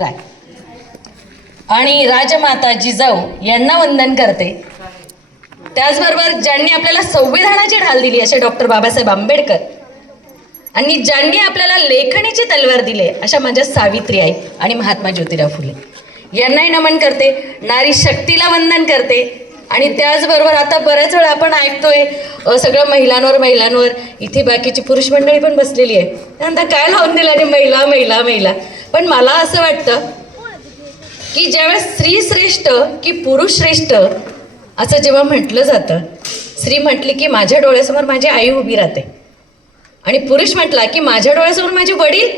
आणि राजमाता जिजाऊ यांना वंदन करते। त्याचबरोबर ज्यांनी आपल्याला संविधानाची ढाल दिली असे डॉक्टर बाबासाहेब आंबेडकर आणि ज्यांनी आपल्याला लेखणीची तलवार दिली अशा माझ्या सावित्री आई आणि महात्मा ज्योतिराव फुले यांनाही नमन करते। नारी शक्तीला वंदन करते। आणि त्याचबरोबर आता बऱ्याच वेळा आपण ऐकतोय सगळं महिलांवर इथे बाकीची पुरुष मंडळी पण बसलेली आहे, त्यानंतर काय लावून दिलं आणि महिला महिला महिला। पण मला असं वाटतं की ज्यावेळेस स्त्री श्रेष्ठ की पुरुष श्रेष्ठ असं जेव्हा म्हटलं जातं, स्त्री म्हटली की माझ्या डोळ्यासमोर माझी आई उभी राहते आणि पुरुष म्हटला की माझ्या डोळ्यासमोर माझे वडील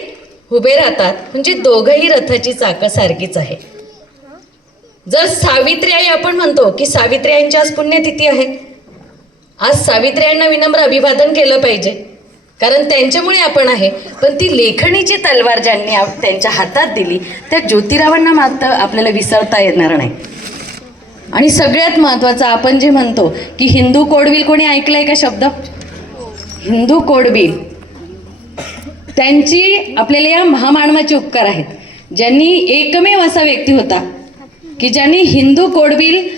उभे राहतात, म्हणजे दोघंही रथाची चाकं सारखीच आहे। जर सावित्री आई आपण म्हणतो की सावित्री आईंची आज पुण्यतिथी आहे, आज सावित्री आईंना विनम्र अभिवादन केलं पाहिजे, कारण त्यांच्यामुळे आपण आहे। पण ती लेखणीची तलवार ज्यांनी त्यांच्या हातात दिली त्या ज्योतिरावांना मात्र आपल्याला विसरता येणार नाही। आणि सगळ्यात महत्त्वाचं आपण जे म्हणतो की हिंदू कोडबिल, कोणी ऐकलंय का शब्द हिंदू कोडबिल? त्यांची आपल्याला या महामानवाचे उपकार आहेत, ज्यांनी एकमेव असा व्यक्ती होता की ज्यांनी हिंदू कोडबिल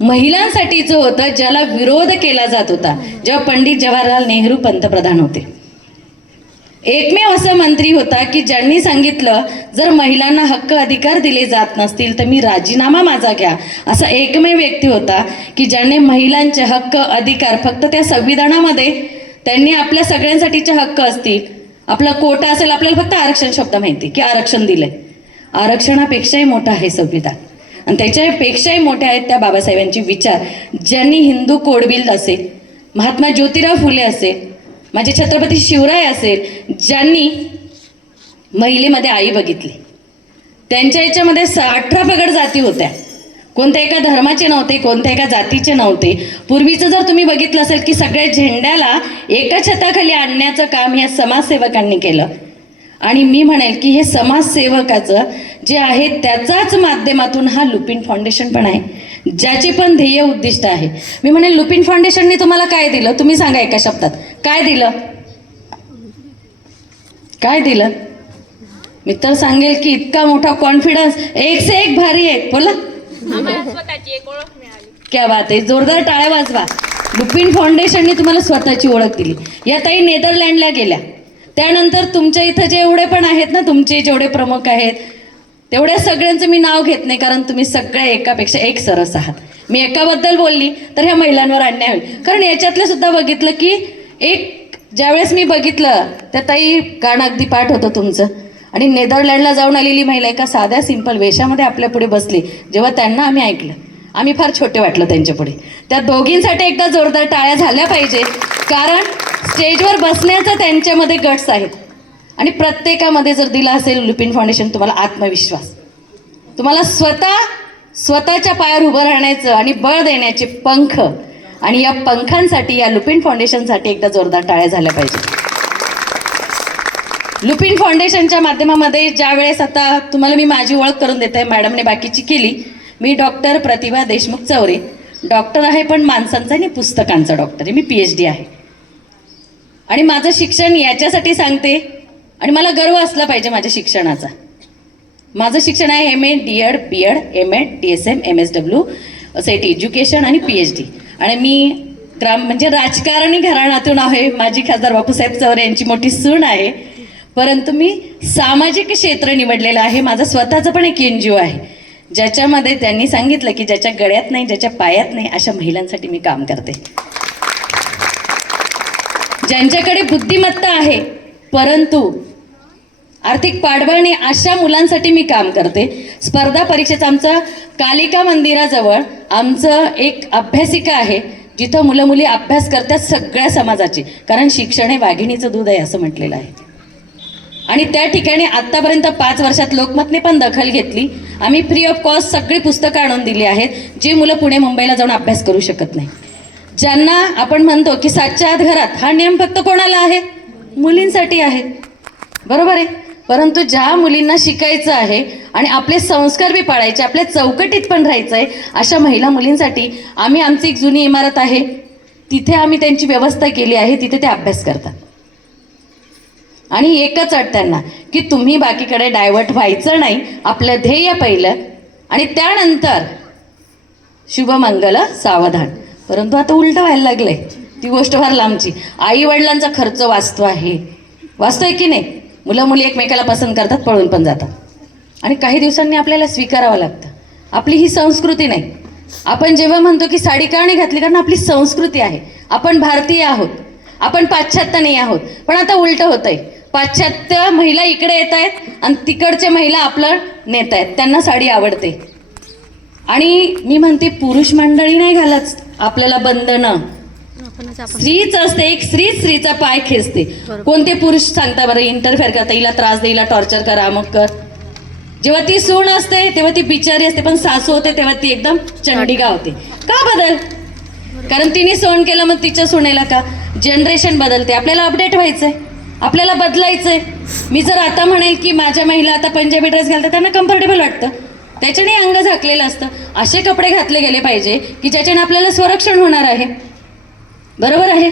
महिलांसाठीचं होतं, ज्याला विरोध केला जात होता जेव्हा पंडित जवाहरलाल नेहरू पंतप्रधान होते। एकमेव असा मंत्री होता की ज्यांनी सांगितलं जर महिलांना हक्क अधिकार दिले जात नसतील तर मी राजीनामा माझा घ्या। असा एकमेव व्यक्ती होता की ज्याने महिलांचे हक्क अधिकार फक्त त्या संविधानामध्ये त्यांनी आपल्या सगळ्यांसाठीचे हक्क असतील, आपला कोटा असेल, आपल्याला फक्त आरक्षण शब्द माहिती की आरक्षण दिलंय, आरक्षणापेक्षाही मोठं आहे संविधान आणि त्याच्यापेक्षाही मोठे आहेत त्या बाबासाहेबांचे विचार। ज्यांनी हिंदू कोडबिल असेल, महात्मा ज्योतिराव फुले असेल, माझे छत्रपती शिवराय असेल, ज्यांनी महिलेमध्ये आई बघितली। त्यांच्या याच्यामध्ये 18 पगड जाती होत्या, कोणत्या एका धर्माचे नव्हते, कोणत्या एका जातीचे नव्हते। पूर्वीचं जर तुम्ही बघितलं असेल की सगळ्या झेंड्याला एका छताखाली आणण्याचं काम या समाजसेवकांनी केलं। आणि मी म्हणेल की हे समाजसेवकाचं जे आहे त्याचाच माध्यमातून हा लुपिन फाउंडेशन पण आहे, ज्याचे पण ध्येय उद्दिष्ट आहे। मी म्हणेल लुपिन फाउंडेशनने तुम्हाला काय दिलं, तुम्ही सांगा एका शब्दात काय दिलं? काय दिलं? मी तर सांगेल की इतका मोठा कॉन्फिडन्स, एक से एक भारी आहे। बोला, स्वतःची एक ओळख मिळाली। क्या बात आहे, जोरदार टाळ्या वाजवा। लुपिन फाउंडेशनने तुम्हाला स्वतःची ओळख दिली। या ताई नेदरलँडला गेल्या, त्यानंतर तुमच्या इथं जेवढे पण आहेत ना, तुमचे जेवढे प्रमुख आहेत तेवढ्या सगळ्यांचं मी नाव घेत नाही, कारण तुम्ही सगळ्या एकापेक्षा एक सरस आहात। मी एकाबद्दल बोलली तर ह्या महिलांवर अन्याय होईल, कारण याच्यातलं सुद्धा बघितलं की एक ज्यावेळेस मी बघितलं त्या ताई गाणं अगदी पाठ होतं तुमचं, आणि नेदरलँडला जाऊन आलेली महिला एका साध्या सिंपल वेशामध्ये आपल्या पुढे बसली, जेव्हा त्यांना आम्ही ऐकलं आम्ही फार छोटे वाटलं त्यांच्या पुढे। त्या दोघींसाठी एकदा जोरदार टाळ्या झाल्या पाहिजे, कारण स्टेजवर बसण्याचं त्यांच्यामध्ये गट्स आहेत। आणि प्रत्येकामध्ये जर दिला असेल लुपिन फाउंडेशन तुम्हाला आत्मविश्वास, तुम्हाला स्वतःच्या पायावर उभं राहण्याचं आणि बळ देण्याचे पंख, आणि या पंखांसाठी या लुपिन फाउंडेशनसाठी एकदा जोरदार टाळ्या झाल्या पाहिजे। लुपिन फाउंडेशनच्या माध्यमामध्ये ज्या वेळेस आता तुम्हाला मी माझी ओळख करून देते, मॅडमने बाकीची केली। मी डॉक्टर प्रतिभा देशमुख चौरे, डॉक्टर आहे पण माणसांचा आणि पुस्तकांचा डॉक्टर आहे, मी PhD आहे। आणि माझं शिक्षण याच्यासाठी सांगते, आणि मला गर्व असला पाहिजे माझ्या शिक्षणाचा। माझं शिक्षण आहे MA DED BEd MAd DSM MSW set education आणि PhD। आणि मी म्हणजे राजकारणी घराण्यातून आहे, माझी खासदार बापूसाहेब चौरे यांची मोठी सून आहे, परंतु मी सामाजिक क्षेत्र निवडलेलं आहे। माझं स्वतःचं पण एक NGO आहे, ज्याच्यामध्ये त्यांनी सांगितलं की ज्याच्या गळ्यात नाही, ज्याच्या पायात नाही, अशा महिलांसाठी मी काम करते। ज्यांच्याकडे बुद्धिमत्ता आहे परंतु आर्थिक पाठबळ, अशा मुलांसाठी मी काम करते। स्पर्धा परीक्षेचं आमचं कालिका मंदिराजवळ आमचं एक अभ्यासिका आहे, जिथं मुलं मुली अभ्यास करतात सगळ्या समाजाचे, कारण शिक्षण हे वाघिणीचं दूध आहे असं म्हटलेलं आहे। आणि त्या ठिकाणी आत्तापर्यंत 5 वर्षात लोकमतने पण दखल घेतली, आम्ही फ्री ऑफ कॉस्ट सगळी पुस्तकं आणून दिली आहेत, जी मुलं पुणे मुंबईला जाऊन अभ्यास करू शकत नाही। ज्यांना आपण म्हणतो की 7च्या आत घरात, हा नियम फक्त कोणाला आहे? मुलींसाठी आहे, बरोबर आहे। परंतु ज्या मुलींना शिकायचं आहे आणि आपले संस्कार बी पाळायचे, आपल्या चौकटीत पण राहायचं आहे, अशा महिला मुलींसाठी आम्ही आमची एक जुनी इमारत आहे, तिथे आम्ही त्यांची व्यवस्था केली आहे, तिथे ते अभ्यास करतात। आणि एकच अट त्यांना की तुम्ही बाकीकडे डायव्हर्ट व्हायचं नाही, आपलं ध्येय पहिलं आणि त्यानंतर शुभमंगल सावधान. परंतु आता उलटं व्हायला लागलंय, ती गोष्ट फार लांबची. आई वडिलांचा खर्च वाचतोय की नाही? मुलं मुली एकमेकाला पसंत करतात, पळून पण जातात आणि काही दिवसांनी आपल्याला स्वीकारावं लागतं. आपली ही संस्कृती नाही. आपण जेव्हा म्हणतो की साडी का नाही घातली, कारण आपली संस्कृती आहे, आपण भारतीय आहोत, आपण पाश्चात्य नाही आहोत. पण आता उलटं होतंय, पाश्चात्य महिला इकडे येत आहेत आणि तिकडच्या महिला आपलं नेत आहेत, त्यांना साडी आवडते. आणि मी म्हणते पुरुष मंडळी नाही घालत आपल्याला बंधनं, स्त्रीच असते. एक स्त्रीचा पाय खेचते. कोणते पुरुष सांगता बरं इंटरफेअर करता, हिला त्रास दे, हिला टॉर्चर करा, मग कर. जेव्हा ती सून असते तेव्हा ती बिचारी असते, पण सासू होते तेव्हा ती एकदम चंडिका होते. का बदल? कारण तिने सोन केलं, मग तिच्या सुनेला का? जनरेशन बदलते, आपल्याला अपडेट व्हायचंय, आपल्याला बदलायचंय. मी जर आता म्हणेल की माझ्या महिला आता पंजाबी ड्रेस घालतात, त्यांना कम्फर्टेबल वाटतं, त्याच्याने अंग झाकलेलं असतं. असे कपडे घातले गेले पाहिजे की ज्याच्याने आपल्याला संरक्षण होणार आहे. बरोबर आहे.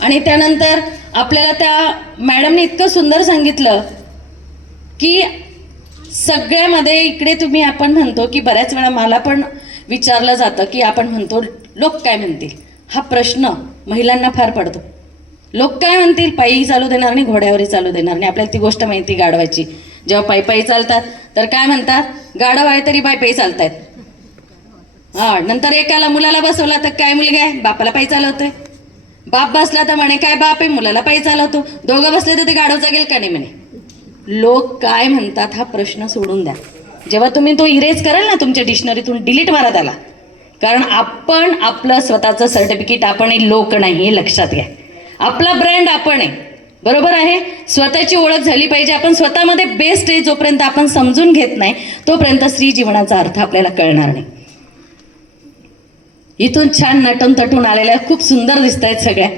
आणि त्यानंतर आपल्याला त्या मॅडमने इतकं सुंदर सांगितलं की सगळ्यामध्ये इकडे तुम्ही आपण म्हणतो की बऱ्याच वेळा मला पण विचारलं जातं की आपण म्हणतो लोक काय म्हणतील, हा प्रश्न महिलांना फार पडतो. लोक काय म्हणतील, पायी चालू देणार नाही, घोड्यावरही चालू देणार नाही. आपल्याला ती गोष्ट माहिती गाढवायची. जेव्हा पायी चालतात तर काय म्हणतात, गाढव आहे तरी पायी चालतायत. हा, नंतर एकाला मुलाला बसवला तर काय मुलगा आहे, बापाला पायी चालवतोय. बाप बसला तर म्हणे काय बाप आहे, मुलाला पायी चालवतो. दोघं बसले तर ते गाढव जागेल का नाही म्हणे. लोक काय म्हणतात हा प्रश्न सोडून द्या. जेव्हा तुम्ही तो इरेज कराल ना तुमच्या डिक्शनरीतून, डिलीट मारा त्याला. कारण आपण आपलं स्वतःचं सर्टिफिकेट, आपण हे लोक नाही, हे लक्षात घ्या. आपला ब्रँड आपण आहे, बरोबर आहे. स्वतःची ओळख झाली पाहिजे. आपण स्वतःमध्ये बेस्ट आहे जोपर्यंत आपण समजून घेत नाही तोपर्यंत स्त्री जीवनाचा अर्थ आपल्याला कळणार नाही. इथून छान नटून तटून आलेल्या खूप सुंदर दिसत आहेत सगळ्या.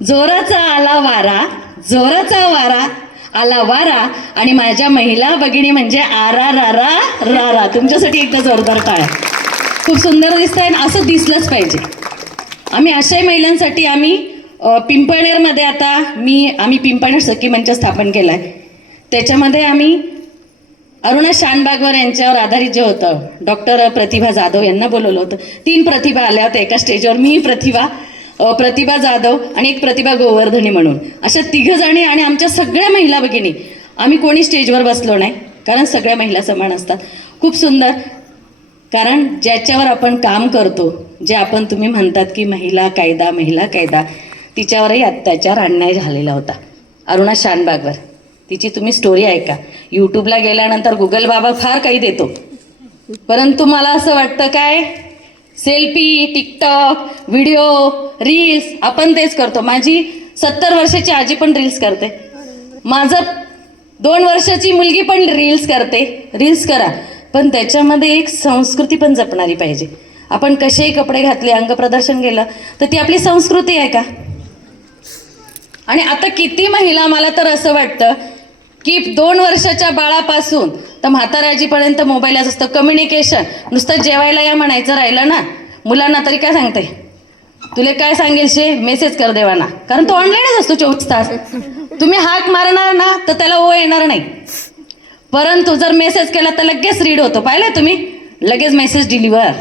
जोराचा आला वारा, जोराचा वारा आला वारा, आणि माझ्या महिला भगिनी म्हणजे आरा रारा रारा. तुमच्यासाठी एकदा जोरदार टाळ्या. खूप सुंदर दिसत आहे, असं दिसलंच पाहिजे. आम्ही अशाही महिलांसाठी आम्ही पिंपळनेरमध्ये आता आम्ही पिंपळनेर सखी मंच स्थापन केला आहे. त्याच्यामध्ये आम्ही अरुणा शानबागवर यांच्यावर आधारित जे होतं डॉक्टर प्रतिभा जाधव यांना बोलवलं होतं. 3 प्रतिभा आल्या होत्या एका स्टेजवर. मी प्रतिभा जाधव आणि एक प्रतिभा गोवर्धनी म्हणून, अशा 3 जणी आणि आमच्या सगळ्या महिला भगिनी. आम्ही कोणी स्टेजवर बसलो नाही, कारण सगळ्या महिला समान असतात. खूप सुंदर. कारण ज्याच्यावर आपण काम करतो, जे आपण तुम्ही म्हणतात की महिला कायदा, तिच्यावरही अत्याचार अन्याय झालेला होता अरुणा शानबागवर. तिची तुम्ही स्टोरी ऐका. यूट्यूबला गेल्यानंतर गुगल बाबा फार काही देतो, परंतु मला असं वाटतं काय, सेल्फी, टिकटॉक, व्हिडिओ, रील्स आपण तेच करतो. माझी 70 वर्षाची आजी पण रील्स करते, माझं 2 वर्षाची मुलगी पण रील्स करते. रील्स करा, पण त्याच्यामध्ये एक संस्कृती पण जपणारी पाहिजे. आपण कसेही कपडे घातले, अंगप्रदर्शन केलं तर ती आपली संस्कृती आहे का? आणि आता किती महिला, मला तर असं वाटतं की 2 वर्षाच्या बाळापासून तर म्हाताराजीपर्यंत मोबाईलच असतं. कम्युनिकेशन नुसतं जेवायला या म्हणायचं राहिलं ना, मुलांना तरी काय सांगते, तुला काय सांगेल शे, मेसेज कर देवाना, कारण तो ऑनलाईनच असतो 24 तास. तुम्ही हाक मारणार ना तर त्याला ओ येणार नाही, परंतु जर मेसेज केला तर लगेच रीड होतो. पाहिलं तुम्ही, लगेच मेसेज डिलिव्हर.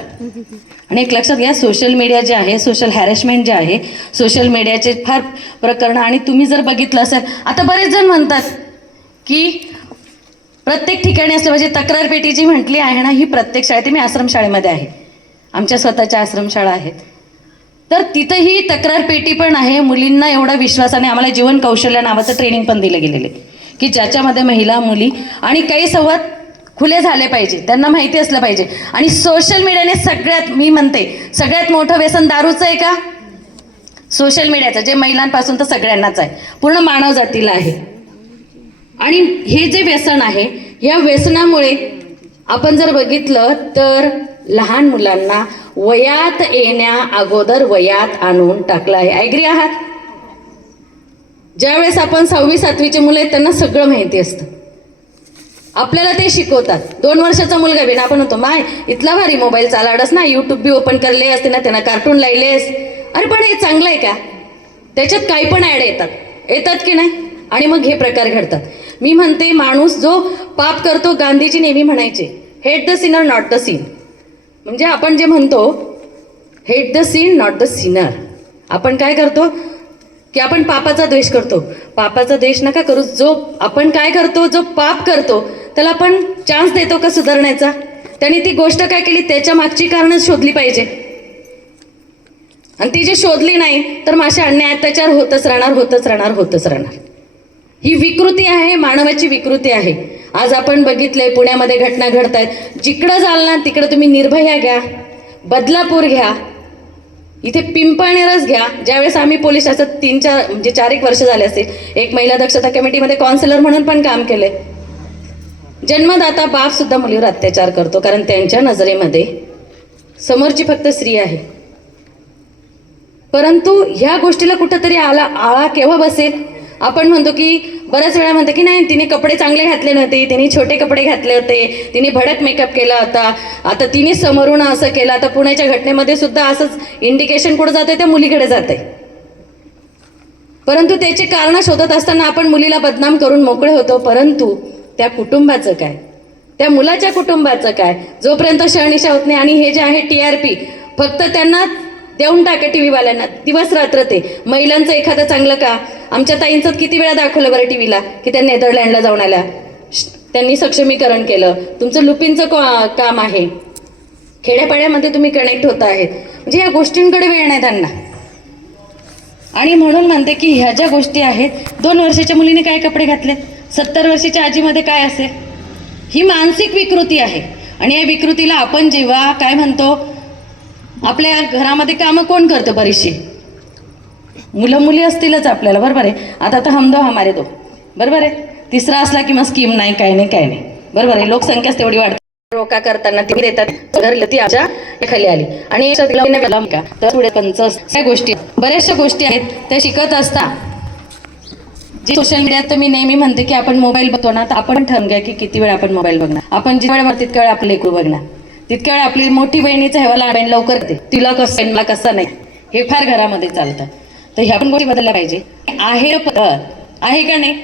आणि एक लक्षात घ्या, सोशल मीडिया जे आहे, सोशल हॅरेसमेंट जे आहे, सोशल मीडियाचे फार प्रकरणं. आणि तुम्ही जर बघितलं असेल, आता बरेच जण म्हणतात की प्रत्येक ठिकाणी असलं पाहिजे. तक्रार पेटी जी म्हटली आहे ना, ही प्रत्येक शाळेत, मी आश्रमशाळेमध्ये आहे, आमच्या स्वतःच्या आश्रमशाळा आहेत, तर तिथंही तक्रार पेटी पण आहे. मुलींना एवढा विश्वासाने आम्हाला जीवन कौशल्य नावाचं ट्रेनिंग पण दिलं गेलेलं आहे की ज्याच्यामध्ये महिला, मुली आणि काही संवाद खुले झाले पाहिजे, त्यांना माहिती असलं पाहिजे. आणि सोशल मीडियाने सगळ्यात, मी म्हणते सगळ्यात मोठं व्यसन दारूचं आहे का? सोशल मीडियाचं, जे महिलांपासून तर सगळ्यांनाच आहे, पूर्ण मानव जातीला आहे. आणि हे जे व्यसन आहे, या व्यसनामुळे आपण जर बघितलं तर लहान मुलांना वयात येण्या अगोदर वयात आणून टाकलं आहे. ॲग्री आहात? ज्यावेळेस आपण 6वी 7वीचे मुलं आहेत त्यांना सगळं माहिती असतं, आपल्याला ते शिकवतात. 2 वर्षाचा मुलगा बिना आपण होतो, माय इथला भारी मोबाईल चालाडस ना, यूट्यूब बी ओपन करले असते ना, त्यांना कार्टून लायलेस. अरे पण हे चांगलं आहे का? त्याच्यात काही पण ॲड येतात की नाही, आणि मग हे प्रकार घडतात. मी म्हणते माणूस जो पाप करतो, गांधीजी नेहमी म्हणायचे hate the sinner not the sin. म्हणजे आपण जे म्हणतो hate the sin not the sinner, आपण काय करतो की आपण पापाचा द्वेष करतो. पापाचा द्वेष नका करू. जो आपण काय करतो, जो पाप करतो त्याला आपण चान्स देतो का सुधारण्याचा. त्याने ती गोष्ट काय केली त्याच्या मागची कारणं शोधली पाहिजे, आणि ती जी शोधली नाही तर मासे अन्याय अत्याचार होतच राहणार. ही विकृती आहे, मानवाची विकृती आहे. आज आपण बघितलंय पुण्यामध्ये घटना घडत आहेत. जिकडं जाल ना तिकडं तुम्ही निर्भया घ्या, बदलापूर घ्या, इथे पिंपळनेरच घ्या. ज्यावेळेस आम्ही पोलीस शासनात 4-1 वर्ष झाले असेल, एक महिला दक्षता कमिटीमध्ये काउन्सिलर म्हणून पण काम केलंय. जन्मदाता बाप सुद्धा मुलीवर अत्याचार करतो, कारण त्यांच्या नजरेमध्ये समोरची फक्त स्त्री आहे. परंतु ह्या गोष्टीला कुठंतरी आळा केव्हा बसेल. आपण म्हणतो की बऱ्याच वेळा म्हणतो की नाही तिने कपडे चांगले घातले नव्हते, तिने छोटे कपडे घातले होते, तिने भडक मेकअप केला होता, आता तिने समोरून असं केलं. आता पुण्याच्या घटनेमध्ये सुद्धा असंच इंडिकेशन कुठं जाते, त्या मुलीकडे जाते. परंतु त्याची कारणं शोधत असताना आपण मुलीला बदनाम करून मोकळे होतो. परंतु त्या कुटुंबाचं काय, त्या मुलाच्या कुटुंबाचं काय, जोपर्यंत शहानिशा होत नाही. आणि हे जे आहे TRP फक्त त्यांना देऊन टाका टीव्हीवाल्यांना, दिवस रात्र ते. महिलांचं एखादं चांगलं का, आमच्या ताईंचं किती वेळा दाखवलं बरं टीव्हीला की त्या नेदरलँडला जाऊन आल्या, त्यांनी सक्षमीकरण केलं. तुमचं लुपिनचं काम आहे, खेड्यापाड्यामध्ये तुम्ही कनेक्ट होत आहेत. म्हणजे या गोष्टींकडे वेळ नाही त्यांना. आणि म्हणून म्हणते की ह्या ज्या गोष्टी आहेत, 2 वर्षाच्या मुलीने काय कपडे घातले, 70 वर्षाच्या आजीमध्ये काय असेल, ही मानसिक विकृती आहे. आणि या विकृतीला आपण जेव्हा काय म्हणतो, आपल्या घरामध्ये कामं कोण करतं, बरीचशी मुलं मुली असतीलच आपल्याला, बरोबर आहे. आता तर हम दो हमारे दो, बरोबर आहे. तिसरा असला की मग स्कीम नाही, काय नाही, बरोबर आहे. लोकसंख्याच तेवढी वाढते. रोका करताना ती देतात घरली, ती आमच्या खाली आली. आणि तर पुढे 50 गोष्टी, बऱ्याचशा गोष्टी आहेत त्या शिकत असता. जी सोशल मीडियात तर मी नेहमी म्हणते की आपण मोबाईल बघतो ना, तर आपण ठरवून घ्या की किती वेळ आपण मोबाईल बघणार. आपण जितक्या वेळ तितक्या वेळ आपलं लेकरू बघणार, तितक्या वेळ आपली मोठी बहिणीचं हेवा लहान बहीण लवकर ते तिला कसं मला कसं नाही, हे फार घरामध्ये चालतं. तर ह्या पण गोष्टी बदलल्या पाहिजे. आहे का नाही,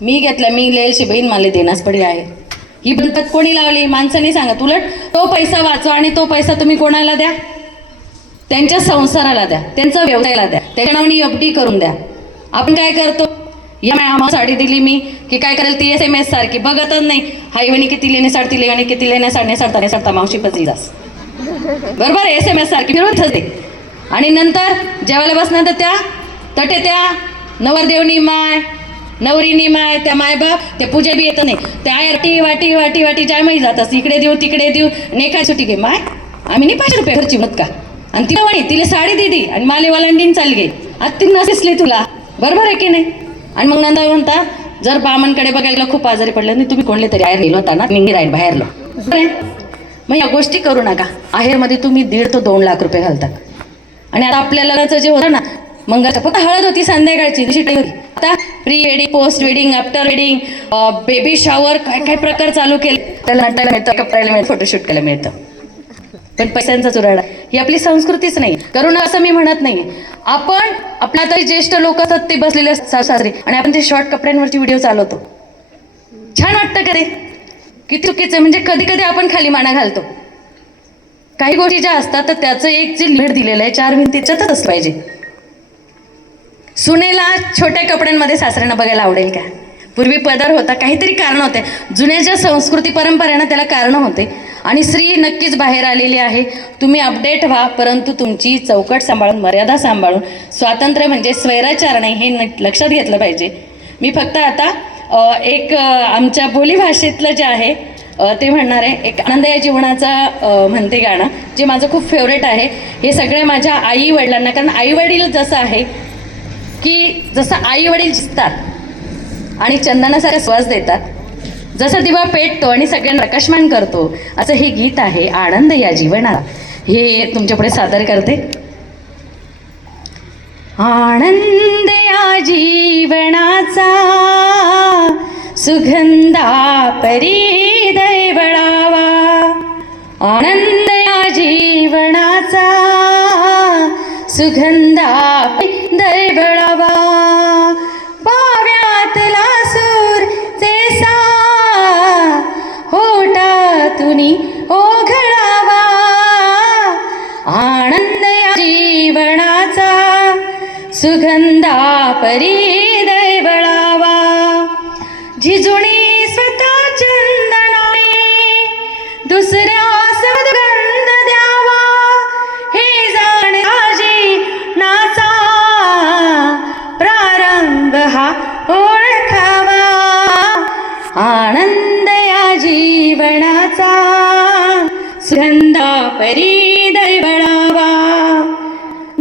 मी घेतला, मी लिहायची बहीण मला देण्यास पडली आहे. ही पद्धत कोणी लावली, माणसाने सांगत. उलट तो पैसा वाचवा आणि तो पैसा तुम्ही कोणाला द्या, त्यांच्या संसाराला द्या, त्यांचा व्यवसायाला द्या, त्याच्या नावाने FD करून द्या. आपण काय करतो, या आम्हाला साडी दिली मी की काय करेल ती SMS सारखी बघतच नाही. हाई वणी किती लेणे साड, ती लेणी किती लेणे साड, नेसाडता मावशी पची जास, बरोबर. SMS सारखी फिरवत होते. आणि नंतर जेवायला बसणार त्या तटे त्या नवरदेवनी माय, नवरीनी माय, त्या मायबाप, त्या पूजा बी येत नाही, त्या वाटी वाटी वाटी जायमाई जात असते, इकडे देऊ तिकडे देऊ. नेका सुटी घे माय, आम्ही नाही 500 रुपये खर्ची मत का. आणि ती वणी तिला साडी दिली आणि माले वालांडीन चाल गे, आज ती नसली तुला, बरोबर आहे की नाही. आणि मग नंदा म्हणता जर बामणकडे बघायला खूप आजारी पडले नाही, तुम्ही कोणले तरी आहेर नेलो होता ना, निंगी राहील बाहेरलो. मग या गोष्टी करू नका. आहेरमध्ये तुम्ही 1.5 ते 2 लाख रुपये घालता. आणि आता आपल्या लग्नाचं जे होतं ना, मंगळाचं फक्त हळद होती संध्याकाळची, होती. आता pre wedding, post wedding, after wedding, baby shower, काय काय प्रकार चालू केले. त्याला नटायला मिळतं, कपड्याला मिळतं, फोटोशूट करायला मिळतं. पण पैशांचा चुराडा ही आपली संस्कृतीच नाही. करू नका असं मी म्हणत नाही. आपण आपल्या तरी ज्येष्ठ लोक असतात ते बसलेले सासरी, आणि आपण ते शॉर्ट कपड्यांवरची व्हिडिओ चालवतो. छान वाटतं का रे? किती चुकीचं. म्हणजे कधी कधी आपण खाली माना घालतो. काही गोष्टी ज्या असतात तर त्याचं एक जे लिमिट दिलेलं आहे 4 भिंतीच्यातच असलं पाहिजे. सुनेला छोट्या कपड्यांमध्ये सासऱ्यांना बघायला आवडेल का? पूर्वी पदर होता, काहीतरी कारण होते. जुन्या ज्या संस्कृती परंपरा ना त्याला कारण होते. आणि स्त्री नक्कीच बाहेर आलेली आहे. तुम्ही अपडेट व्हा, परंतु तुमची चौकट सांभाळून, मर्यादा सांभाळून. स्वातंत्र्य म्हणजे स्वैराचार नाही, हे लक्षात घेतलं पाहिजे. मी फक्त आता एक आमच्या बोलीभाषेतलं जे आहे ते म्हणणार आहे. एक आनंद या जीवनाचा म्हणते गाणं, जे माझं खूप फेवरेट आहे. हे सगळे माझ्या आई वडिलांना, कारण आई वडील जसं आहे की जसं आई वडील दिसतात आणि चंदनासारखा श्वास देतात, जसा दिवा पेटतो आणि सगळ्यांना प्रकाशमान करतो, असं हे गीत आहे आनंद या जीवनाला. हे तुमच्यापुढे सादर करते. आनंद या जीवनाचा सुगंधा परी दैवळावा, आनंद या जीवनाचा सुगंधा दैवळावा. वळावा, पाव्यातला सूर सा होटातून ओघळावा, आनंद या जीवनाचा सुगंधा परी दैवळावा, जिजुणी स्वतः चंदनाने दुसऱ्या सद्गंध द्यावा, हे जाणे नाचा प्रारंभ हा ओळखावा, आनंद या जीवनाचा सुगंधा परी दैवळावा,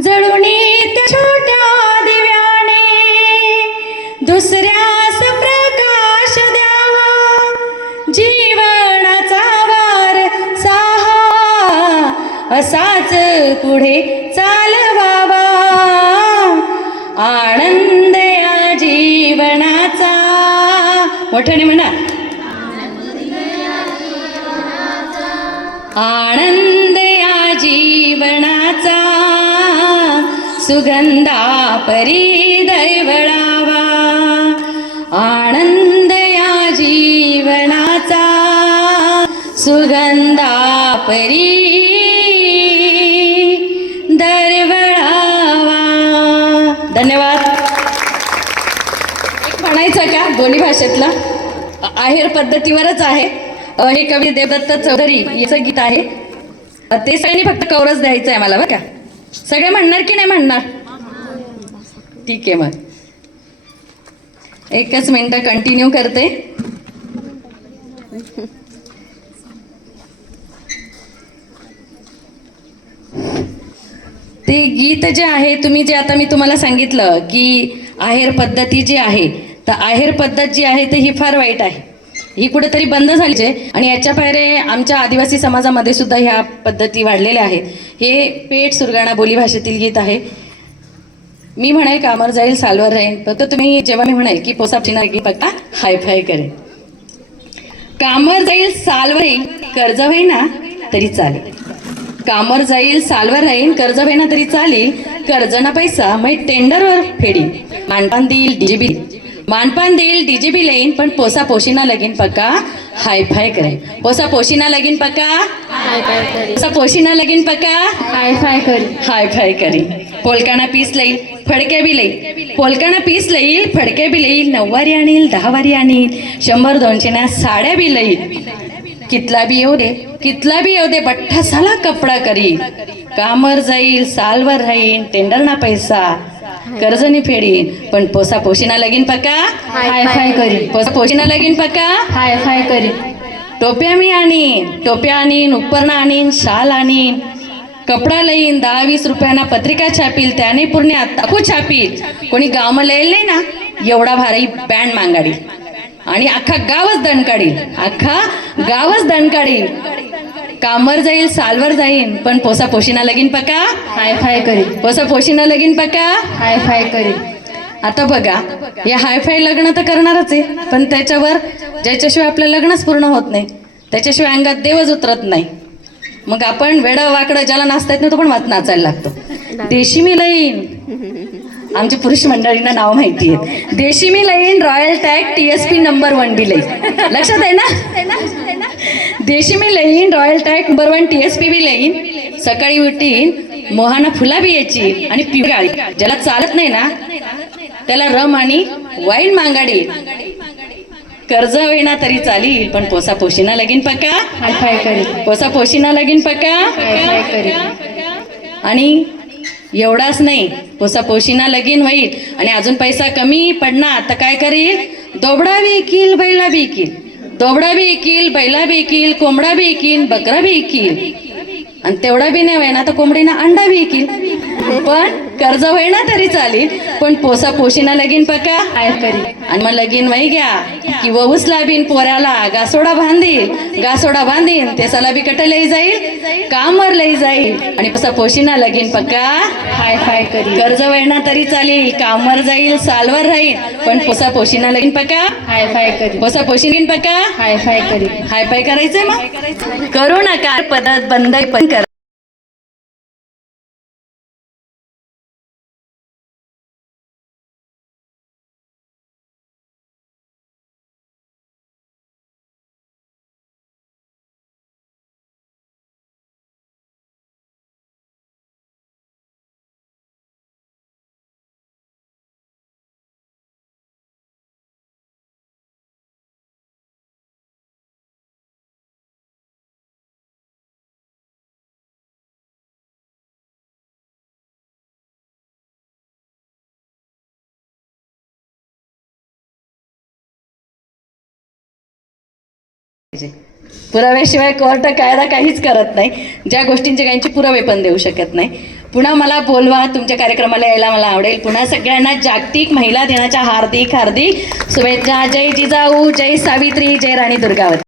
जळुनी त्या छोट्या दिव्याने दुसऱ्यास प्रकाश द्यावा, जीवनाचा वार साहा असाच पुढे चालवावा, आनंद या जीवनाचा, मोठ्याने म्हणा, आनंद या जीवनाचा सुगंधा परी दैवळावा, आनंद या जीवनाचा सुगंधा परी दैवळावा. धन्यवाद. एक म्हणायचं का दोन्ही भाषेतलं आहेर पद्धतीवरच आहे. हे कवी देवदत्त चौधरी याचं गीत आहे. ते सगळ्यांनी फक्त कौरच द्यायचं आहे मला, बरं का? सगळे म्हणणार की नाही म्हणणार? ठीक आहे, मग एकच मिनिट कंटिन्यू करते. ते गीत जे आहे, तुम्ही जे आता मी तुम्हाला सांगितलं की आहेर पद्धती जी आहे, तर आहेर पद्धत जी आहे तर ही फार वाईट आहे. ही कुठेतरी बंद झालीच आहे आणि याच्या पायरे आमच्या आदिवासी समाजामध्ये सुद्धा ह्या पद्धती वाढलेल्या आहेत. हे पेठ सुरगाणा बोलीभाषेतील गीत आहे. मी म्हणेल कामर जाईल सालवर राहील, फक्त तुम्ही जेव्हा मी म्हणेल की पोसापचिना की पक्का हाय फाय करेल. कामर जाईल सालवर राहील, कर्ज होईना तरी चालेल. कामर जाईल सालवर राहील, कर्ज होईना तरी चालेल. कर्ज ना पैसा मग टेंडरवर फेडी, मानपान देईल डीजीबी, मानपान देईल डीजीबी लेईन, पण पोसा पोशीना लगीन पक्का हाय फाय करेल. पोसा पोशीना लगीन पक्का हाय फाय करेल. पोसा पोशीना लगीन पक्का हाय फाय करेल. हाय फाय करेल. पोलकाना पीस लईल फडके बी लईल, पोलकाना पीस लईल फडके बी लईल, 9 वारी आणील 10 वारी आणील, 100-200 ना साड्या बी लईल. कितला बी येऊ दे, कितला बी येऊ दे, बठ्ठासाला कपडा करील. कामर जाईल सालवर राहील, टेंडर ना पैसा कर्जनी फेडीन, पण पोसा पोशीना लगीन पक्का हाय फाय करीन. पोसा पोशीना लगीन पक्का हाय फाय करीन. टोप्या मी आणीन, टोप्या आणीन, उपरणं आणीन, शाल आणीन, कपडा लईन, 10-20 रुपयांना पत्रिका छापील, त्याने पूर्ण टाकू छापील. कोणी गावमा लईल नाही ना एवढा भारी बँड मांगाडी आणि अख्खा गावच दण काढील, अख्खा गावच दण काढील. कामर जाईल सालवर जाईन, पण पोसा पोशीना लगीन पक्का हाय फाय करील. पोसा पोशीना लगीन पक्का हाय फाय करील. आता बघा, हे हाय फाय लग्न तर करणारच आहे, पण त्याच्यावर ज्याच्याशिवाय आपलं लग्नच पूर्ण होत नाही, त्याच्याशिवाय अंगात देवच उतरत नाही. मग आपण वेडं वाकडं ज्याला नाचता येत नाही तो पण नाचायला लागतो. देशी मी लईन, आमच्या पुरुष मंडळींना नाव माहिती आहे. देशी मी लईन, रॉयल टॅग TSP नंबर 1 बी लईन. लक्षात आहे ना? देशी मी लईन, रॉयल टॅग नंबर 1 TSP बी लईन. सकाळी उठीन, मोहाना फुला बी यायची आणि पिवळी. ज्याला चालत नाही ना त्याला रम आणि वाईन मांगाडी. कर्ज होईना तरी चालील, पण पोसा पोशीना लगीन पक्का हाय फाय करील. पोसा पोशीना लगीन पक्का हाय फाय करील. आणि एवढाच नाही, पोसा पोशीना लगीन होईल आणि अजून पैसा कमी पडणार तर काय करील? दोबडा बी इकील, बैला बी इकील. दोबडा बी इकील, बैला बी इकील, कोंबडा बी इकील, बकरा बी इकील. आणि तेवढा बी नाही ना तर कोंबडीना अंडा बी इकील. पण कर्ज होईना तरी चालेल, पण पोसा पोशीना लगीन पक्का हाय करी. आणि मग लगीन वही घ्या की वऊस लाबीन पोऱ्याला, गासोडा बांधील, गासोडा बांधीन ते सला बी कट लई जाईल, कामवर लई जाईल. आणि पोसा पोशीना लगीन पक्का हाय फाय करी. कर्ज होईना तरी चालेल, कामवर जाईल, सालवर राहील, पण पोसा पोशीना लगीन पक्का हाय फाय करी. पोसा पोशीन पक्का हाय फाय करी. हाय फाय करायचंय मग करू नका. पद्धत बंद पण करा. पुराव्याशिवाय कोर्ट कायदा काहीच करत नाही, ज्या गोष्टींचे काहींचे पुरावे पण देऊ शकत नाही. पुन्हा मला बोलवा, तुमच्या कार्यक्रमाला यायला मला आवडेल. पुन्हा सगळ्यांना जागतिक महिला दिनाच्या हार्दिक हार्दिक शुभेच्छा. जय जिजाऊ, जय सावित्री, जय राणी दुर्गावती.